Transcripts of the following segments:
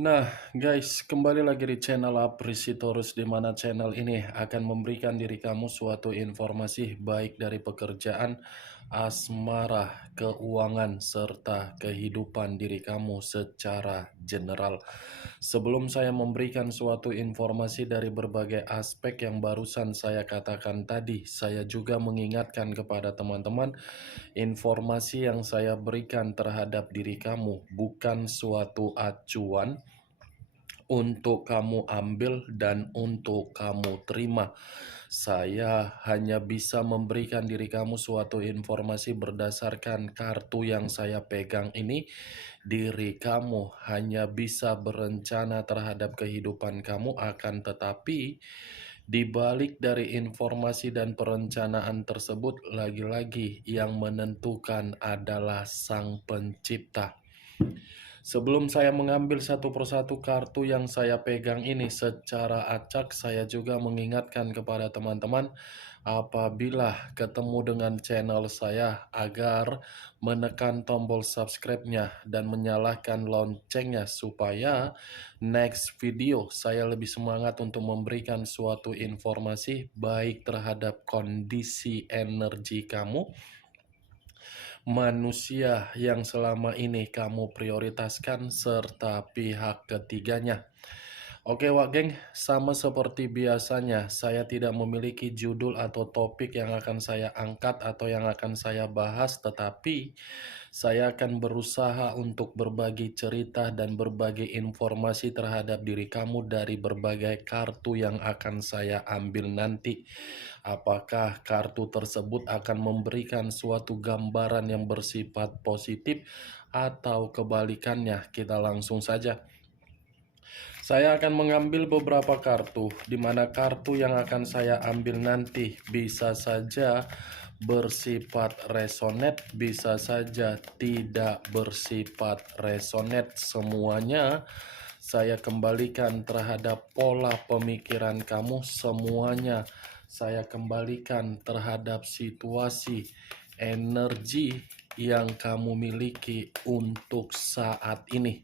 Nah, guys, kembali lagi di channel Aprisitorus, di mana channel ini akan memberikan diri kamu suatu informasi baik dari pekerjaan, asmara, keuangan, serta kehidupan diri kamu secara general. Sebelum saya memberikan suatu informasi dari berbagai aspek yang barusan saya katakan tadi, saya juga mengingatkan kepada teman-teman, informasi yang saya berikan terhadap diri kamu bukan suatu acuan untuk kamu ambil dan untuk kamu terima. Saya hanya bisa memberikan diri kamu suatu informasi berdasarkan kartu yang saya pegang ini. Diri kamu hanya bisa berencana terhadap kehidupan kamu, akan tetapi di balik dari informasi dan perencanaan tersebut, lagi-lagi yang menentukan adalah Sang Pencipta. Sebelum saya mengambil satu persatu kartu yang saya pegang ini secara acak, saya juga mengingatkan kepada teman-teman apabila ketemu dengan channel saya agar menekan tombol subscribe-nya dan menyalakan loncengnya supaya next video saya lebih semangat untuk memberikan suatu informasi baik terhadap kondisi energi kamu, manusia yang selama ini kamu prioritaskan, serta pihak ketiganya. Oke Wak Geng, sama seperti biasanya, saya tidak memiliki judul atau topik yang akan saya angkat atau yang akan saya bahas, tetapi saya akan berusaha untuk berbagi cerita dan berbagi informasi terhadap diri kamu dari berbagai kartu yang akan saya ambil nanti. Apakah kartu tersebut akan memberikan suatu gambaran yang bersifat positif atau kebalikannya? Kita langsung saja. Saya akan mengambil beberapa kartu, di mana kartu yang akan saya ambil nanti bisa saja bersifat resonate, bisa saja tidak bersifat resonate. Semuanya saya kembalikan terhadap pola pemikiran kamu, semuanya saya kembalikan terhadap situasi energi yang kamu miliki untuk saat ini.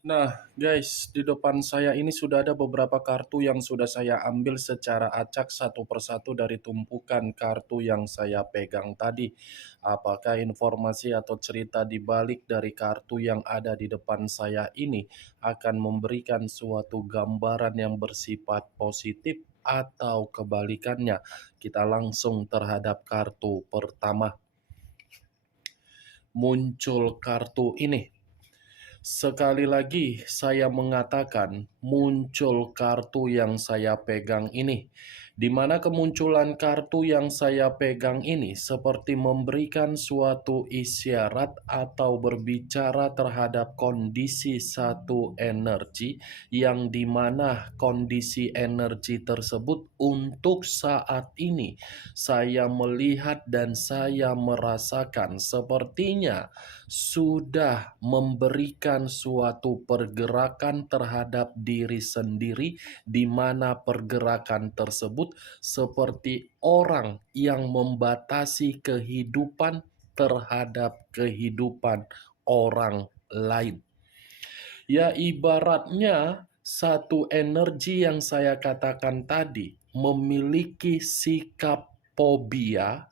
Nah, guys, di depan saya ini sudah ada beberapa kartu yang sudah saya ambil secara acak satu persatu dari tumpukan kartu yang saya pegang tadi. Apakah informasi atau cerita di balik dari kartu yang ada di depan saya ini akan memberikan suatu gambaran yang bersifat positif atau kebalikannya? Kita langsung terhadap kartu pertama. Muncul kartu ini. Sekali lagi saya mengatakan muncul kartu yang saya pegang ini, di mana kemunculan kartu yang saya pegang ini seperti memberikan suatu isyarat atau berbicara terhadap kondisi satu energi, yang dimana kondisi energi tersebut untuk saat ini saya melihat dan saya merasakan sepertinya sudah memberikan suatu pergerakan terhadap diri sendiri, di mana pergerakan tersebut seperti orang yang membatasi kehidupan terhadap kehidupan orang lain. Ya, ibaratnya satu energi yang saya katakan tadi memiliki sikap fobia,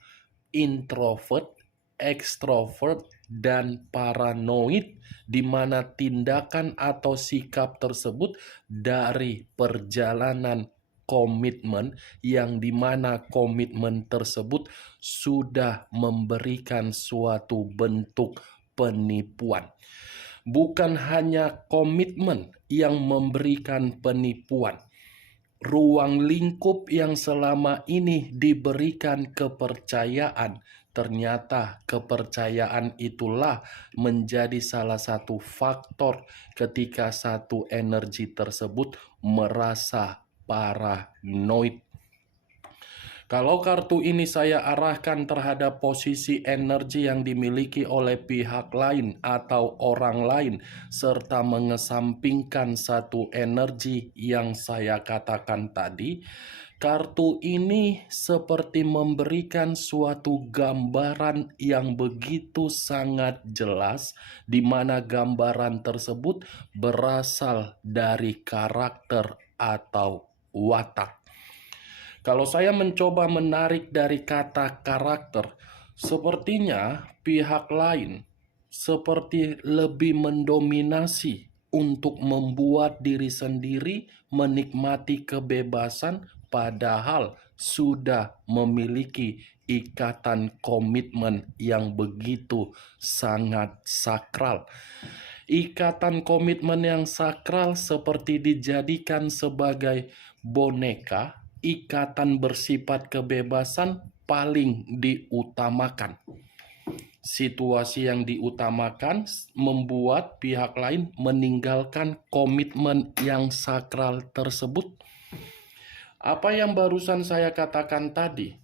introvert, ekstrovert, dan paranoid, di mana tindakan atau sikap tersebut dari perjalanan komitmen, yang dimana komitmen tersebut sudah memberikan suatu bentuk penipuan. Bukan hanya komitmen yang memberikan penipuan, ruang lingkup yang selama ini diberikan kepercayaan, ternyata kepercayaan itulah menjadi salah satu faktor ketika satu energi tersebut merasa paranoid. Kalau kartu ini saya arahkan terhadap posisi energi yang dimiliki oleh pihak lain atau orang lain, serta mengesampingkan satu energi yang saya katakan tadi, kartu ini seperti memberikan suatu gambaran yang begitu sangat jelas, di mana gambaran tersebut berasal dari karakter atau watak. Kalau saya mencoba menarik dari kata karakter, sepertinya pihak lain seperti lebih mendominasi untuk membuat diri sendiri menikmati kebebasan, padahal sudah memiliki ikatan komitmen yang begitu sangat sakral. Ikatan komitmen yang sakral seperti dijadikan sebagai boneka, ikatan bersifat kebebasan paling diutamakan. Situasi yang diutamakan membuat pihak lain meninggalkan komitmen yang sakral tersebut. Apa yang barusan saya katakan tadi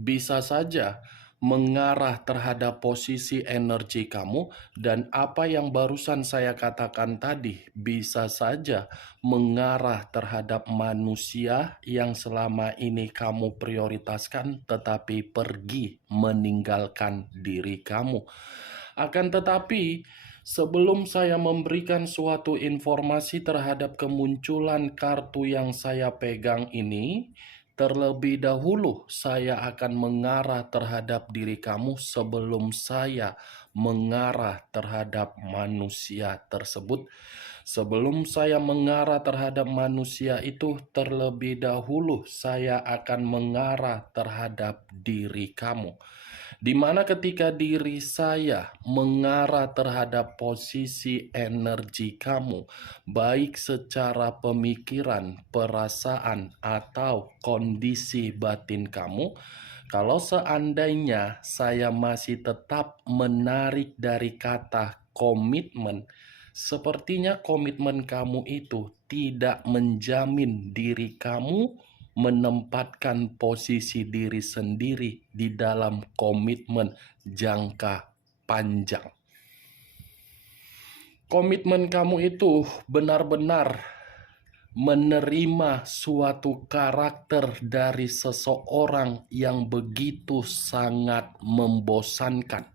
bisa saja mengarah terhadap posisi energi kamu, dan apa yang barusan saya katakan tadi bisa saja mengarah terhadap manusia yang selama ini kamu prioritaskan tetapi pergi meninggalkan diri kamu. Akan tetapi, sebelum saya memberikan suatu informasi terhadap kemunculan kartu yang saya pegang ini, terlebih dahulu saya akan mengarah terhadap diri kamu sebelum saya mengarah terhadap manusia tersebut. Sebelum saya mengarah terhadap manusia itu, terlebih dahulu saya akan mengarah terhadap diri kamu. Di mana ketika diri saya mengarah terhadap posisi energi kamu, baik secara pemikiran, perasaan, atau kondisi batin kamu, kalau seandainya saya masih tetap menarik dari kata komitmen, sepertinya komitmen kamu itu tidak menjamin diri kamu menempatkan posisi diri sendiri di dalam komitmen jangka panjang. Komitmen kamu itu benar-benar menerima suatu karakter dari seseorang yang begitu sangat membosankan.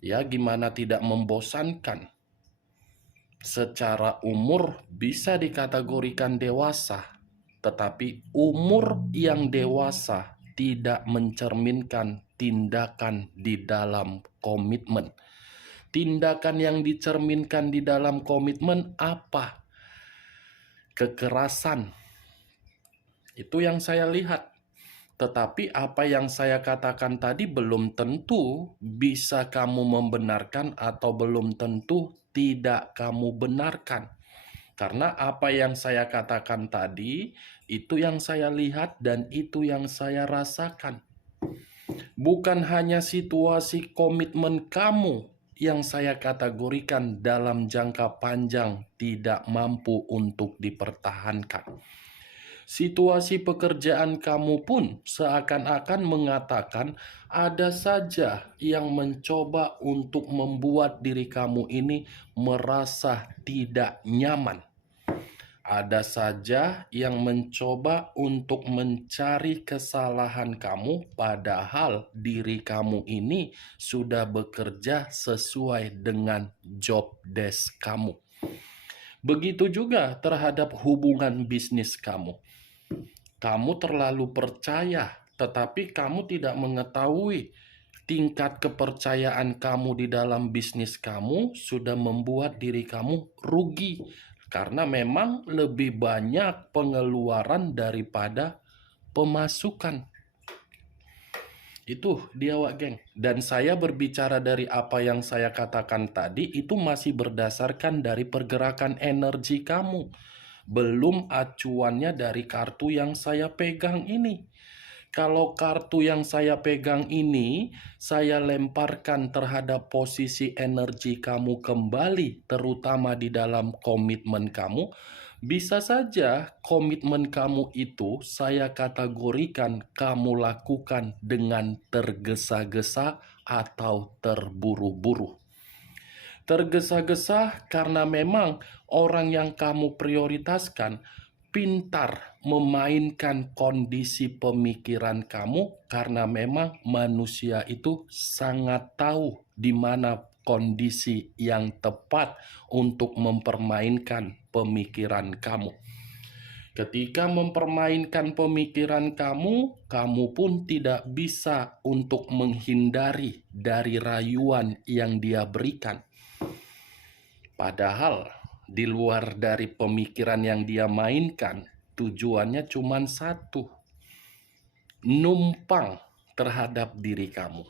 Ya, gimana tidak membosankan? Secara umur bisa dikategorikan dewasa, tetapi umur yang dewasa tidak mencerminkan tindakan di dalam komitmen. Tindakan yang dicerminkan di dalam komitmen apa? Kekerasan. Itu yang saya lihat. Tetapi apa yang saya katakan tadi belum tentu bisa kamu membenarkan atau belum tentu tidak kamu benarkan. Karena apa yang saya katakan tadi, itu yang saya lihat dan itu yang saya rasakan. Bukan hanya situasi komitmen kamu yang saya kategorikan dalam jangka panjang tidak mampu untuk dipertahankan. Situasi pekerjaan kamu pun seakan-akan mengatakan ada saja yang mencoba untuk membuat diri kamu ini merasa tidak nyaman. Ada saja yang mencoba untuk mencari kesalahan kamu, padahal diri kamu ini sudah bekerja sesuai dengan job desk kamu. Begitu juga terhadap hubungan bisnis kamu. Kamu terlalu percaya, tetapi kamu tidak mengetahui tingkat kepercayaan kamu di dalam bisnis kamu sudah membuat diri kamu rugi. Karena memang lebih banyak pengeluaran daripada pemasukan. Itu dia, Wak Geng. Dan saya berbicara dari apa yang saya katakan tadi, itu masih berdasarkan dari pergerakan energi kamu. belum acuannya dari kartu yang saya pegang ini. Kalau kartu yang saya pegang ini, saya lemparkan terhadap posisi energi kamu kembali, terutama di dalam komitmen kamu. Bisa saja komitmen kamu itu saya kategorikan kamu lakukan dengan tergesa-gesa atau terburu-buru. Tergesa-gesa karena memang orang yang kamu prioritaskan pintar memainkan kondisi pemikiran kamu, karena memang manusia itu sangat tahu di mana kondisi yang tepat untuk mempermainkan pemikiran kamu. Ketika mempermainkan pemikiran kamu, kamu pun tidak bisa untuk menghindari dari rayuan yang dia berikan. Padahal di luar dari pemikiran yang dia mainkan, tujuannya cuma satu, numpang terhadap diri kamu.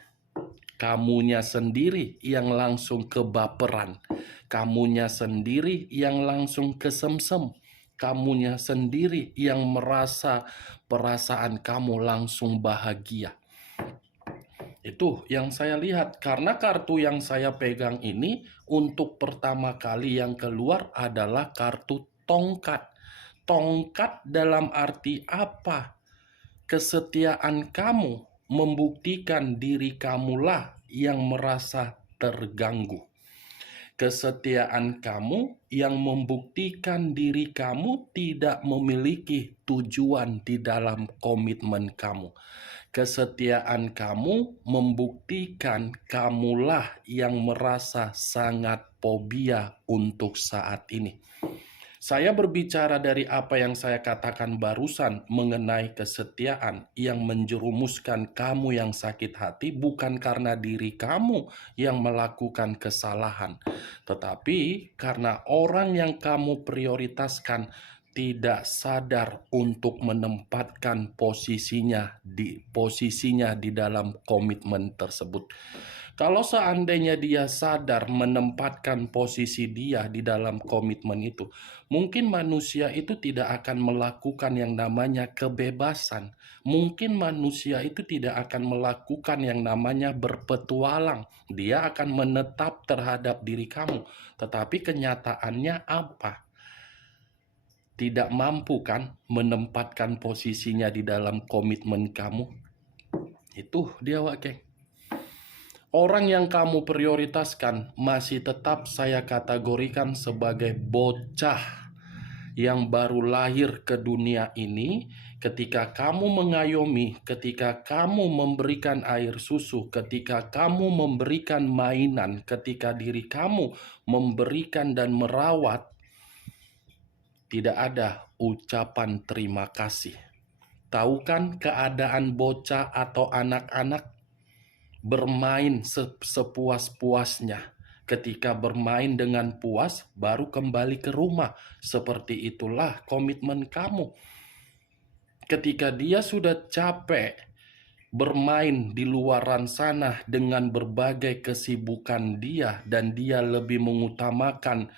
Kamunya sendiri yang langsung kebaperan, kamunya sendiri yang langsung kesemsem, kamunya sendiri yang merasa perasaan kamu langsung bahagia. Itu yang saya lihat, karena kartu yang saya pegang ini untuk pertama kali yang keluar adalah kartu tongkat. Tongkat dalam arti apa? Kesetiaan kamu membuktikan diri kamulah yang merasa terganggu. Kesetiaan kamu yang membuktikan diri kamu tidak memiliki tujuan di dalam komitmen kamu. Kesetiaan kamu membuktikan kamulah yang merasa sangat fobia untuk saat ini. Saya berbicara dari apa yang saya katakan barusan mengenai kesetiaan yang menjerumuskan kamu yang sakit hati, bukan karena diri kamu yang melakukan kesalahan, tetapi karena orang yang kamu prioritaskan tidak sadar untuk menempatkan posisinya di dalam komitmen tersebut. Kalau seandainya dia sadar menempatkan posisi dia di dalam komitmen itu, mungkin manusia itu tidak akan melakukan yang namanya kebebasan. Mungkin manusia itu tidak akan melakukan yang namanya berpetualang. Dia akan menetap terhadap diri kamu. Tetapi kenyataannya apa? Tidak mampu kan menempatkan posisinya di dalam komitmen kamu. Itu dia, Wak Geng. Orang yang kamu prioritaskan masih tetap saya kategorikan sebagai bocah yang baru lahir ke dunia ini. Ketika kamu mengayomi, ketika kamu memberikan air susu, ketika kamu memberikan mainan, ketika diri kamu memberikan dan merawat, tidak ada ucapan terima kasih. Tahu kan keadaan bocah atau anak-anak bermain sepuas-puasnya. Ketika bermain dengan puas, baru kembali ke rumah. Seperti itulah komitmen kamu. Ketika dia sudah capek bermain di luaran sana dengan berbagai kesibukan dia, dan dia lebih mengutamakan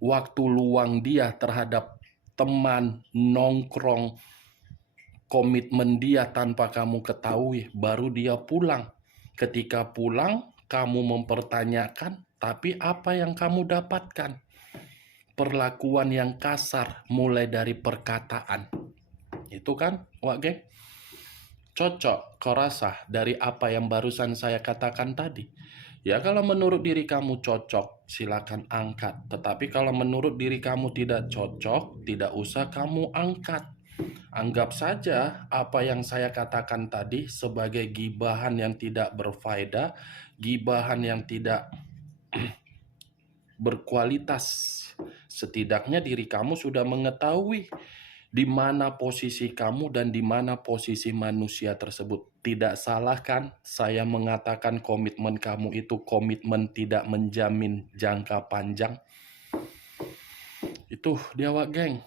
waktu luang dia terhadap teman, nongkrong, komitmen dia tanpa kamu ketahui, baru dia pulang. Ketika pulang, kamu mempertanyakan, tapi apa yang kamu dapatkan? Perlakuan yang kasar, mulai dari perkataan. Itu kan, Wak Geng? Cocok, kau rasa dari apa yang barusan saya katakan tadi? Ya, kalau menurut diri kamu cocok, silakan angkat. Tetapi kalau menurut diri kamu tidak cocok, tidak usah kamu angkat. Anggap saja apa yang saya katakan tadi sebagai gibahan yang tidak berfaedah, gibahan yang tidak berkualitas. Setidaknya diri kamu sudah mengetahui di mana posisi kamu dan di mana posisi manusia tersebut. Tidak salah kan saya mengatakan komitmen kamu itu komitmen tidak menjamin jangka panjang? Itu dia, Wak Geng.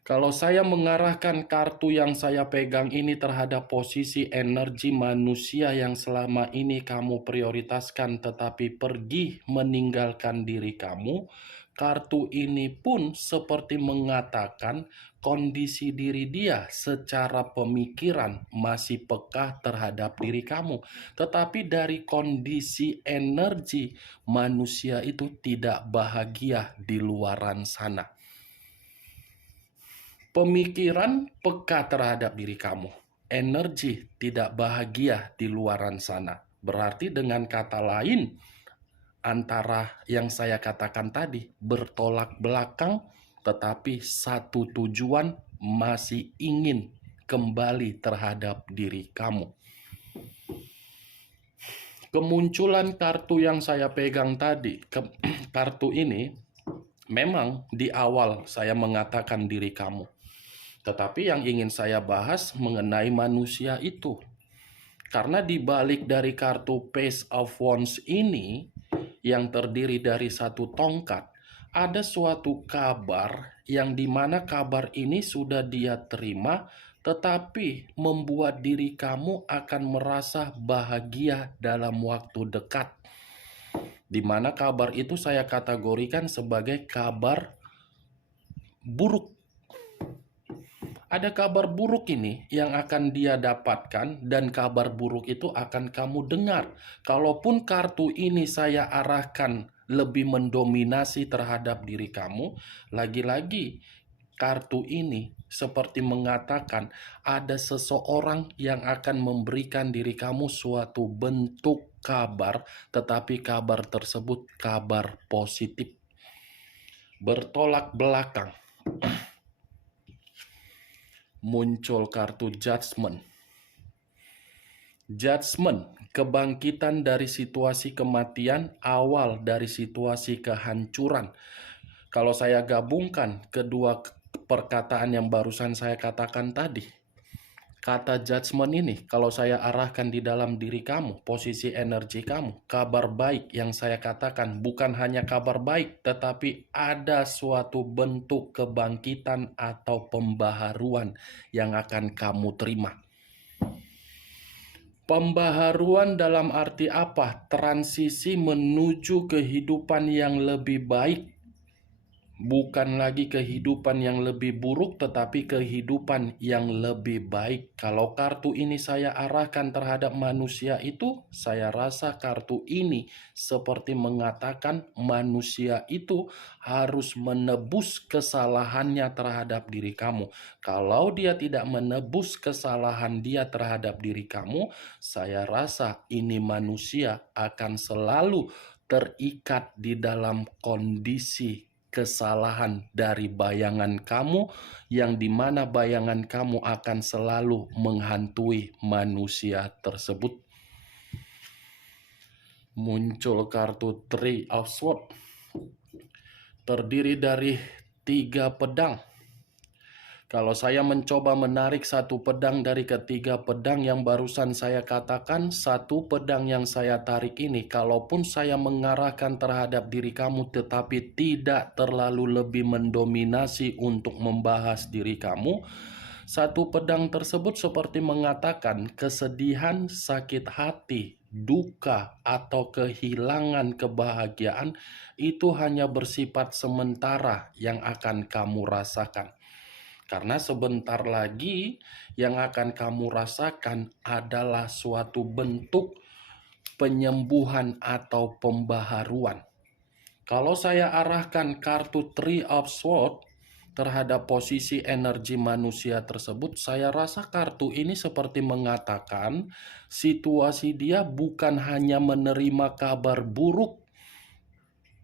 Kalau saya mengarahkan kartu yang saya pegang ini terhadap posisi energi manusia yang selama ini kamu prioritaskan tetapi pergi meninggalkan diri kamu, kartu ini pun seperti mengatakan kondisi diri dia secara pemikiran masih peka terhadap diri kamu. Tetapi dari kondisi energi, manusia itu tidak bahagia di luaran sana. Pemikiran peka terhadap diri kamu, energi tidak bahagia di luaran sana. Berarti dengan kata lain, antara yang saya katakan tadi bertolak belakang, tetapi satu tujuan masih ingin kembali terhadap diri kamu. Kemunculan kartu yang saya pegang tadi, kartu ini memang di awal saya mengatakan diri kamu. Tetapi yang ingin saya bahas mengenai manusia itu. Karena di balik dari kartu Page of Wands ini, yang terdiri dari satu tongkat, ada suatu kabar yang dimana kabar ini sudah dia terima, tetapi membuat diri kamu akan merasa bahagia dalam waktu dekat. Dimana kabar itu saya kategorikan sebagai kabar buruk. Ada kabar buruk ini yang akan dia dapatkan, dan kabar buruk itu akan kamu dengar. Kalaupun kartu ini saya arahkan lebih mendominasi terhadap diri kamu, lagi-lagi kartu ini seperti mengatakan ada seseorang yang akan memberikan diri kamu suatu bentuk kabar, tetapi kabar tersebut kabar positif. Bertolak belakang. Muncul kartu Judgment. Judgment, kebangkitan dari situasi kematian, awal dari situasi kehancuran. Kalau saya gabungkan kedua perkataan yang barusan saya katakan tadi, kata judgment ini kalau saya arahkan di dalam diri kamu, posisi energi kamu, kabar baik yang saya katakan bukan hanya kabar baik, tetapi ada suatu bentuk kebangkitan atau pembaharuan yang akan kamu terima. Pembaharuan dalam arti apa? Transisi menuju kehidupan yang lebih baik. Bukan lagi kehidupan yang lebih buruk, tetapi kehidupan yang lebih baik. Kalau kartu ini saya arahkan terhadap manusia itu, saya rasa kartu ini seperti mengatakan manusia itu harus menebus kesalahannya terhadap diri kamu. Kalau dia tidak menebus kesalahan dia terhadap diri kamu, saya rasa ini manusia akan selalu terikat di dalam kondisi kesalahan dari bayangan kamu, yang dimana bayangan kamu akan selalu menghantui manusia tersebut. Muncul kartu Three of Swords, terdiri dari 3 pedang. Kalau saya mencoba menarik satu pedang dari ketiga pedang yang barusan saya katakan, satu pedang yang saya tarik ini, kalaupun saya mengarahkan terhadap diri kamu tetapi tidak terlalu lebih mendominasi untuk membahas diri kamu, satu pedang tersebut seperti mengatakan kesedihan, sakit hati, duka, atau kehilangan kebahagiaan itu hanya bersifat sementara yang akan kamu rasakan. Karena sebentar lagi yang akan kamu rasakan adalah suatu bentuk penyembuhan atau pembaharuan. Kalau saya arahkan kartu Three of Swords terhadap posisi energi manusia tersebut, saya rasa kartu ini seperti mengatakan situasi dia bukan hanya menerima kabar buruk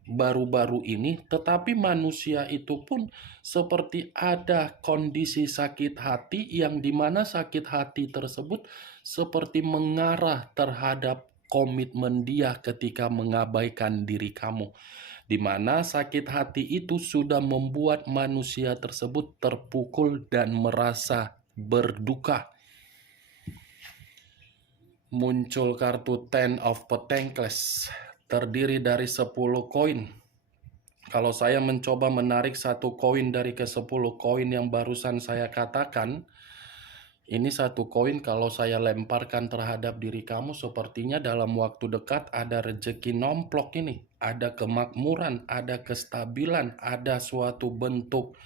baru-baru ini, tetapi manusia itu pun seperti ada kondisi sakit hati, yang dimana sakit hati tersebut seperti mengarah terhadap komitmen dia ketika mengabaikan diri kamu, dimana sakit hati itu sudah membuat manusia tersebut terpukul dan merasa berduka. Muncul kartu Ten of Pentacles, terdiri dari 10 koin. Kalau saya mencoba menarik satu koin dari ke 10 koin yang barusan saya katakan, Ini satu koin kalau saya lemparkan terhadap diri kamu sepertinya dalam waktu dekat ada rezeki nomplok ini. Ada kemakmuran, ada kestabilan, ada suatu bentuk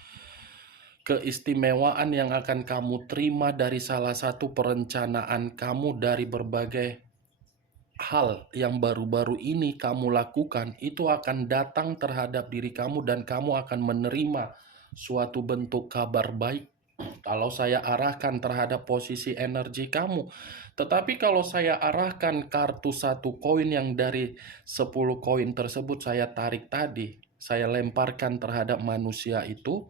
keistimewaan yang akan kamu terima dari salah satu perencanaan kamu dari berbagai hal yang baru-baru ini kamu lakukan. Itu akan datang terhadap diri kamu dan kamu akan menerima suatu bentuk kabar baik kalau saya arahkan terhadap posisi energi kamu. Tetapi kalau saya arahkan kartu satu koin yang dari 10 koin tersebut saya tarik tadi, saya lemparkan terhadap manusia itu,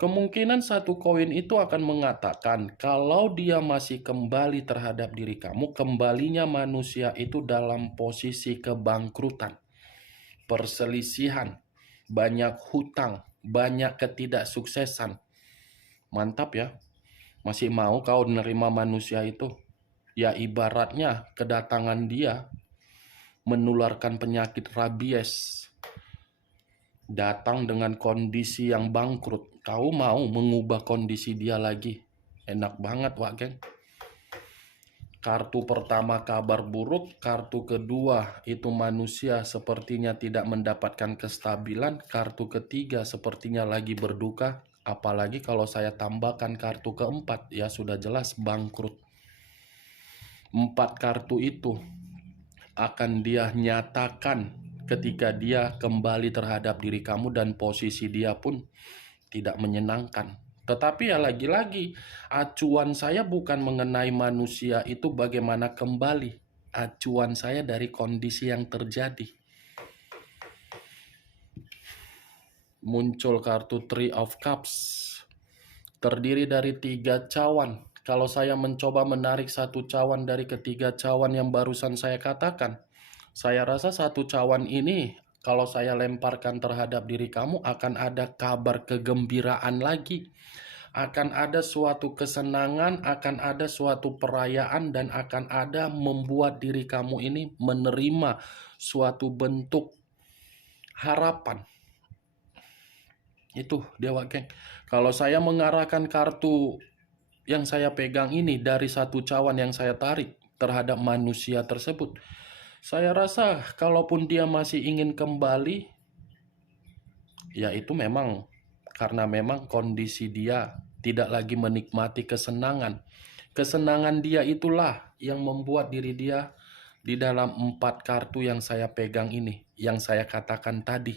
kemungkinan satu koin itu akan mengatakan kalau dia masih kembali terhadap diri kamu, kembalinya manusia itu dalam posisi kebangkrutan, perselisihan, banyak hutang, banyak ketidaksuksesan. Mantap ya. Masih mau kau menerima manusia itu? Ya ibaratnya kedatangan dia menularkan penyakit rabies. Datang dengan kondisi yang bangkrut. Kau mau mengubah kondisi dia lagi? Enak banget, Wak Geng. Kartu pertama kabar buruk, kartu kedua itu manusia sepertinya tidak mendapatkan kestabilan, kartu ketiga sepertinya lagi berduka, apalagi kalau saya tambahkan kartu keempat, ya sudah jelas bangkrut. 4 kartu itu akan dia nyatakan ketika dia kembali terhadap diri kamu dan posisi dia pun tidak menyenangkan. Tetapi ya lagi-lagi, acuan saya bukan mengenai manusia itu bagaimana kembali. Acuan saya dari kondisi yang terjadi. Muncul kartu Three of Cups. Terdiri dari 3 cawan. Kalau saya mencoba menarik satu cawan dari ketiga cawan yang barusan saya katakan, saya rasa satu cawan ini kalau saya lemparkan terhadap diri kamu akan ada kabar kegembiraan lagi. Akan ada suatu kesenangan, akan ada suatu perayaan, dan akan ada membuat diri kamu ini menerima suatu bentuk harapan. Itu Dewa Geng. Kalau saya mengarahkan kartu yang saya pegang ini dari satu cawan yang saya tarik terhadap manusia tersebut, saya rasa kalaupun dia masih ingin kembali, ya itu memang karena memang kondisi dia tidak lagi menikmati kesenangan. Kesenangan dia itulah yang membuat diri dia di dalam 4 kartu yang saya pegang ini, yang saya katakan tadi.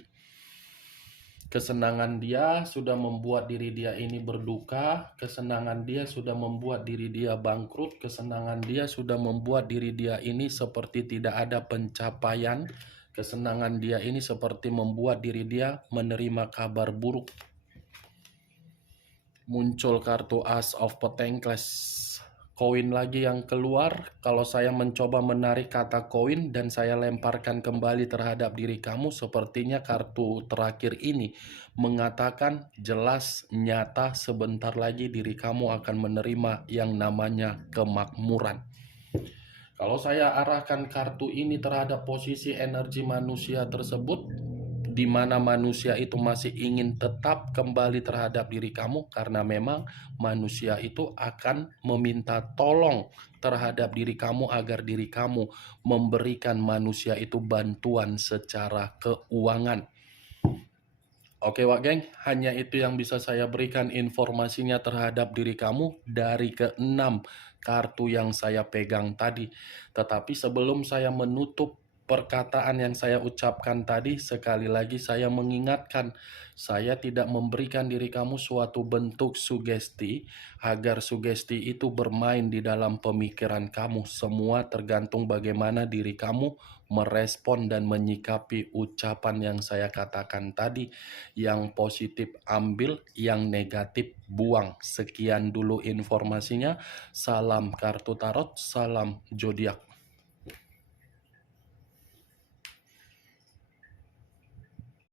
Kesenangan dia sudah membuat diri dia ini berduka, kesenangan dia sudah membuat diri dia bangkrut, kesenangan dia sudah membuat diri dia ini seperti tidak ada pencapaian, kesenangan dia ini seperti membuat diri dia menerima kabar buruk. Muncul kartu As of Pentacles. Koin lagi yang keluar. Kalau saya mencoba menarik kata koin dan saya lemparkan kembali terhadap diri kamu, sepertinya kartu terakhir ini mengatakan jelas nyata sebentar lagi diri kamu akan menerima yang namanya kemakmuran. Kalau saya arahkan kartu ini terhadap posisi energi manusia tersebut, di mana manusia itu masih ingin tetap kembali terhadap diri kamu, karena memang manusia itu akan meminta tolong terhadap diri kamu agar diri kamu memberikan manusia itu bantuan secara keuangan. Oke Wak Geng, hanya itu yang bisa saya berikan informasinya terhadap diri kamu dari ke-6 kartu yang saya pegang tadi. Tetapi sebelum saya menutup perkataan yang saya ucapkan tadi, sekali lagi saya mengingatkan, saya tidak memberikan diri kamu suatu bentuk sugesti agar sugesti itu bermain di dalam pemikiran kamu. Semua tergantung bagaimana diri kamu merespon dan menyikapi ucapan yang saya katakan tadi. Yang positif ambil, yang negatif buang. Sekian dulu informasinya. Salam kartu tarot, salam zodiak.